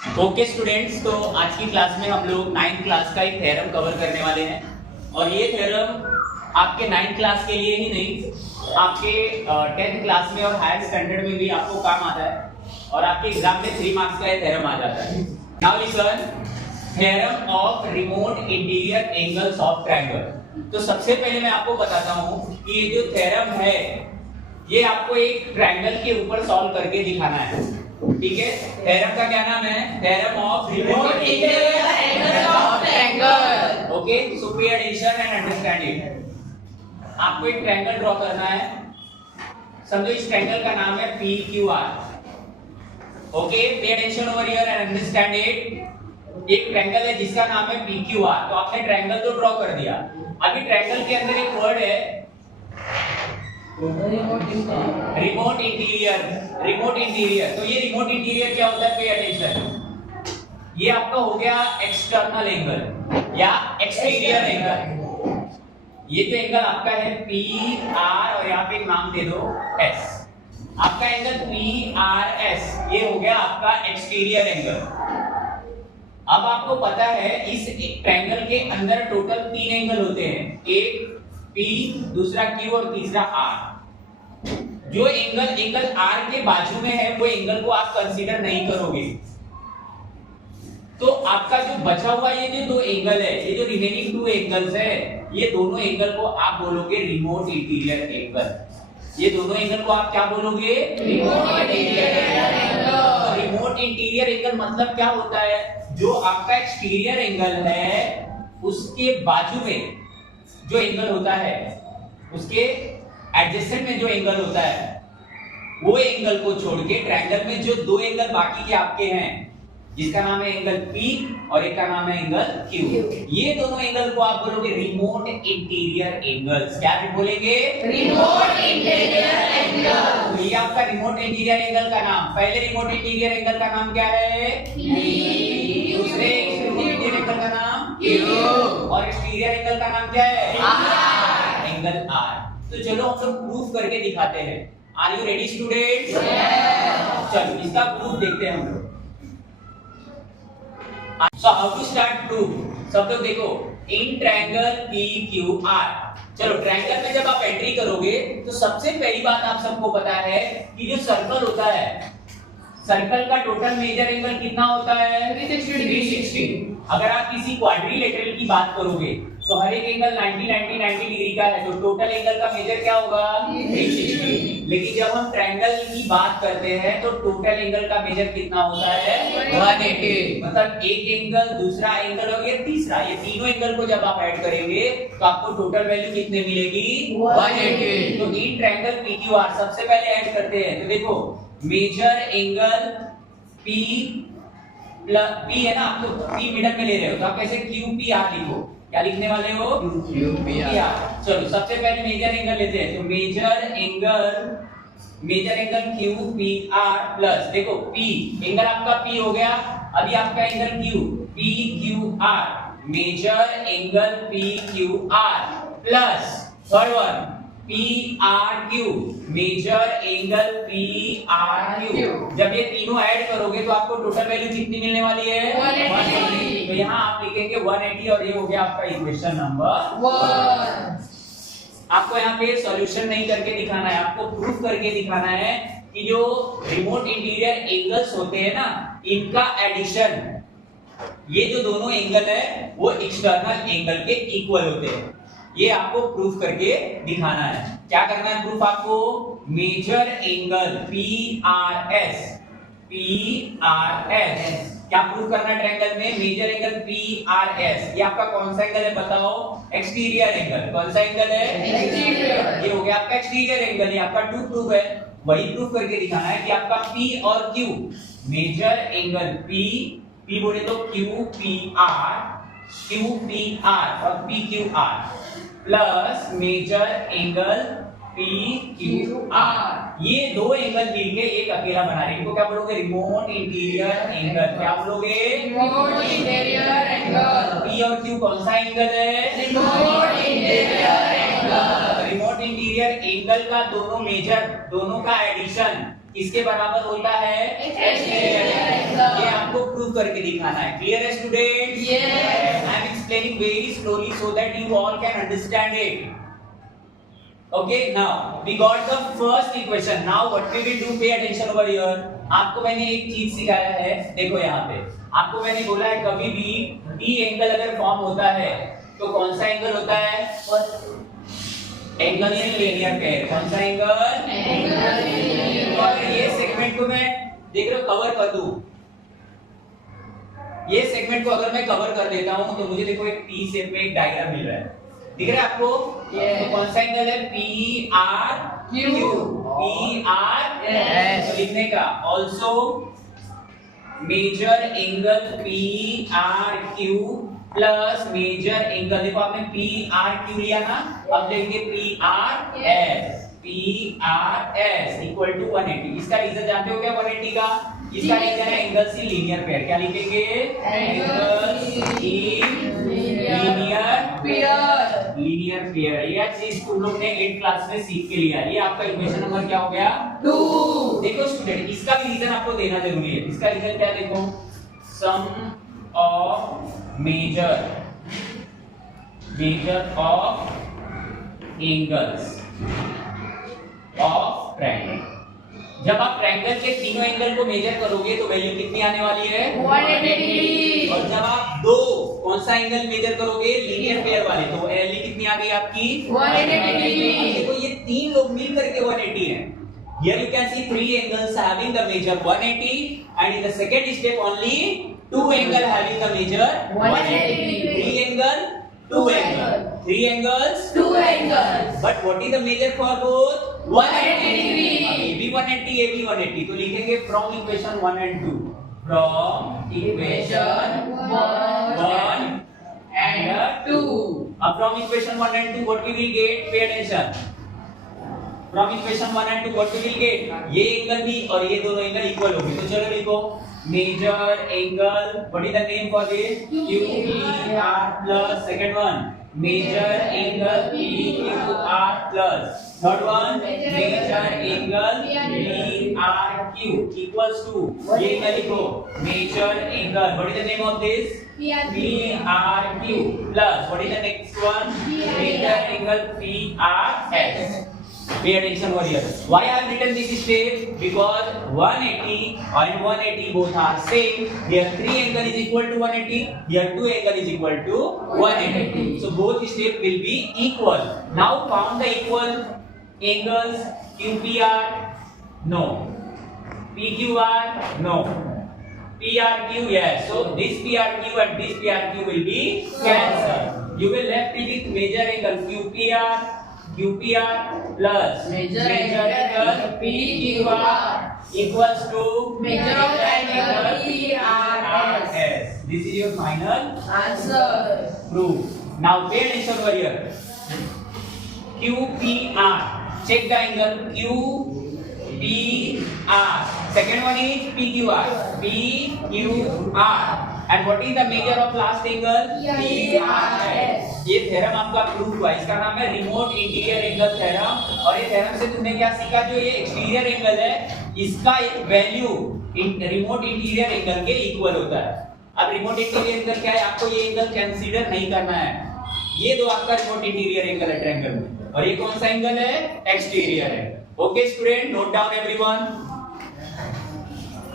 Okay students, तो आज की क्लास में हम लोग 9th क्लास का एक थ्योरम कवर करने वाले हैं। और ये थ्योरम आपके 9th क्लास के लिए ही नहीं, आपके 10th क्लास में और हायर स्टैंडर्ड में भी आपको काम आता है और आपके एग्जाम में 3 मार्क्स का ये थ्योरम आ जाता है। Now listen, theorem of remote interior angles of triangle. तो सबसे पहले मैं आपको बताता हूँ कि ये जो थ्योरम है ये आपको एक ट्रायंगल के ऊपर सॉल्व करके दिखाना है। ठीक है, थ्योरम का क्या नाम है? Theorem of remote interior angles of triangle. Okay, so pay attention and understand it. आपको एक ट्रायंगल ड्रॉ करना है। समझो इस ट्रायंगल का नाम है PQR। Okay, pay attention over here and understand it. एक ट्रायंगल है जिसका नाम है PQR। तो आपने ट्रायंगल तो ड्रॉ कर दिया। अभी ट्रायंगल के अंदर एक वर्ड है रिमोट इंटीरियर। रिमोट इंटीरियर, तो ये रिमोट इंटीरियर क्या होता है? Pay attention. ये आपका हो गया एक्सटर्नल एंगल या एक्सटीरियर एंगल। ये तो एंगल आपका है PR और यहाँ पे एक नाम दे दो S। आपका एंगल PRS ये हो गया आपका एक्सटीरियर एंगल। अब आपको पता है इस ट्रायंगल के अंदर टोटल 3 एंगल होते हैं, एक P, दूसरा Q और तीसरा R। जो एंगल R के बाजू में है वो एंगल को आप कंसीडर नहीं करोगे। तो आपका जो बचा हुआ ये जो 2 एंगल है, ये जो रिमेनिंग 2 एंगल्स है, ये दोनों एंगल को आप बोलोगे रिमोट इंटीरियर एंगल। ये दोनों एंगल को आप क्या बोलोगे? Remote interior angle. Remote interior angle मतलब क्या होता है? जो आपका एक्सटीरियर एंगल है उसके बाजू में जो एंगल होता है, उसके एडजेसेंट में जो एंगल होता है, वो एंगल को छोड़ के ट्रायंगल में जो 2 एंगल बाकी के आपके हैं, जिसका नाम है एंगल P और एक का नाम है एंगल Q, ये दोनों एंगल को आप बोलोगे रिमोट इंटीरियर एंगल्स। क्या बोलेंगे? Remote interior angle. तो ये आपका रिमोट इंटीरियर एंगल का नाम। पहले रिमोट इंटीरियर एंगल का नाम क्या है? P। दूसरे इंटीरियर एंगल का नाम Q और एक्सटीरियर एंगल का नाम क्या है? R। Angle R। तो चलो हम लोग प्रूफ करके दिखाते हैं। Are you ready students? चलो इसका प्रूफ देखते हैं हम लोग। So how to start proof? सब लोग देखो, इन ट्रायंगल PQR। चलो ट्रायंगल में जब आप एंट्री करोगे तो सबसे पहली बात आप सबको पता है कि जो सर्कल होता है, सर्कल का टोटल मेजर एंगल कितना होता है? 360। अगर आप किसी क्वाड्रिलेटरल की बात करोगे तो हर एक एंगल 90 डिग्री का है, तो टोटल एंगल का मेजर क्या होगा? 360। लेकिन जब हम ट्रायंगल की बात करते हैं तो टोटल एंगल का मेजर कितना होता है? 180। मतलब एक एंगल, दूसरा एंगल और ये तीसरा, ये तीनों एंगल को जब आप ऐड करेंगे तो आपको टोटल वैल्यू कितने मिलेगी? 180। तो इन ट्रायंगल PQR सबसे पहले ऐड करते हैं। तो देखो, मेजर एंगल P है ना, आप तो P मिडल में ले रहे हो तो आप कैसे QPR लिखो? क्या लिखने वाले हो? QPR। चलो सबसे पहले मेजर एंगल लेते हैं। तो मेजर एंगल QPR प्लस, देखो P एंगल आपका P हो गया, अभी आपका angle Q, PQR। Measure angle PQR plus third one PRQ, measure angle PRQ। जब ये तीनों ऐड करोगे तो आपको टोटल वैल्यू कितनी मिलने वाली है? 180। तो यहाँ आप लिखेंगे 180 और ये हो गया आपका इक्वेशन नंबर 1। आपको यहाँ पे सॉल्यूशन नहीं करके दिखाना है, आपको प्रूफ करके दिखाना है कि जो रिमोट इंटीरियर एंगल्स होते हैं ना, इनका एडिशन, ये जो दोनों एंगल है वो एक्सटर्नल एंगल के इक्वल होते हैं। ये आपको प्रूफ करके दिखाना है। क्या करना है प्रूफ आपको? मेजर एंगल PRS क्या प्रूफ करना है ट्रायंगल में? Measure angle PRS। ये आपका कौन सा एंगल है बताओ? Exterior angle. कौन सा एंगल है? एक्सटीरियर। ये हो गया आपका एक्सटीरियर एंगल। ये आपका टू प्रूफ है, वही प्रूफ करके दिखाना है कि आपका P और Q, मेजर एंगल P बोले तो QPR और PQR plus measure angle PQR, ये 2 एंगल मिलके एक अकेला बना रहे हैं। इनको क्या बोलोगे? Remote interior angle. क्या बोलोगे? Remote interior angle. P और Q कौन सा एंगल है? Remote interior angle. Remote interior angle का दोनों मेजर, दोनों का एडिशन किसके बराबर होता है? Exterior angle. ये आपको प्रूफ प्रूव करके दिखाना है। क्लियर है students? Yes. I am explaining very slowly so that you all can understand it. Okay, now we got the first equation. Now what we will do? Pay attention over here. आपको मैंने एक चीज सिखाया है, देखो यहाँ पे आपको मैंने बोला है कभी भी डी एंगल अगर फॉर्म होता है तो कौन सा एंगल होता है? Angle in linear pair. कौन सा एंगल? Angle in linear. और ये सेगमेंट को मैं देख रहे हो कवर कर दूं, ये सेगमेंट को अगर मैं कवर कर देता हूं तो मुझे देखो एक टी शेप में एक डायग्राम मिल रहा है, दिख रहा है आपको? तो कौन सा एंगल है? P R Q. P R S लिखने का। Also measure angle P R Q plus measure angle, देखो आपने पी आर क्यू लिया ना, अब लेंगे P R S. P R S equal to 180। इसका रीजन जानते हो क्या 180 का? इसका रीजन है एंगल्स इन लीनियर पेयर। क्या लिखेंगे? Angles in linear pair. Linear pair ये चीज तुम लोग ने 8th क्लास में सीख के लिया। ये आपका इक्वेशन नंबर क्या हो गया? 2। देखो स्टूडेंट, इसका भी रीजन आपको देना जरूरी है। इसका रीजन क्या? देखो sum of measure of angles of triangle. जब आप ट्रायंगल के तीनों एंगल को मेजर करोगे तो वैल्यू कितनी आने वाली है? 180। और जब आप दो कौन सा एंगल मेजर करोगे? लीनियर पेयर वाले, तो वैल्यू कितनी आ गई आपकी? 180। देखो ये तीन लोग मिल करके 180 है। Here you can see three angles having the measure 180 and in the second step only two angle having the measure 180. Three angle, two angle. Three angles, two angles. But what is the measure for both? 180 degree. AB 180, AB 180. तो लिखेंगे from equation 1 and 2. From equation 1 and 2. अब from equation 1 and 2 what we will get? Pay attention. From equation 1 and 2 what we will get? ये angle भी और ये दोनों angle equal होंगे, तो चलो लिखो measure angle, what is the name for this? QPR plus second one measure angle PQR plus third one measure angle PRQ equals to ये एंगल लिखो measure angle, what is the name of this? PRQ plus what is the next one? Measure angle PRS. Pay attention over here. Why I have written this step? Because 180 and 180 both are same. Here 3 angle is equal to 180. Here 2 angle is equal to 180. So both steps will be equal. Now found the equal angles. QPR no. PQR no. PRQ yes. So this PRQ and this PRQ will be cancelled. You will left it with major angle QPR plus major angle PQR equals to major angle PRS. This is your final answer. Proof. Now pay attention over here. QPR. Check the angle QPR. Second one is PQR. PQR. And what is the measure of last angle? PRS. ये theorem आपका prove हुआ, इसका नाम है remote interior angle theorem. और ये theorem से तुमने क्या सीखा? जो ये एक्सटीरियर एंगल है इसका एक वैल्यू रिमोट इंटीरियर एंगल के इक्वल होता है। अब रिमोट इंटीरियर एंगल क्या है? आपको ये एंगल कंसीडर नहीं करना है। ये दो आपका रिमोट इंटीरियर एंगल है ट्रायंगल में, और ये कौन सा एंगल है? एक्सटीरियर है। Okay student, note down everyone.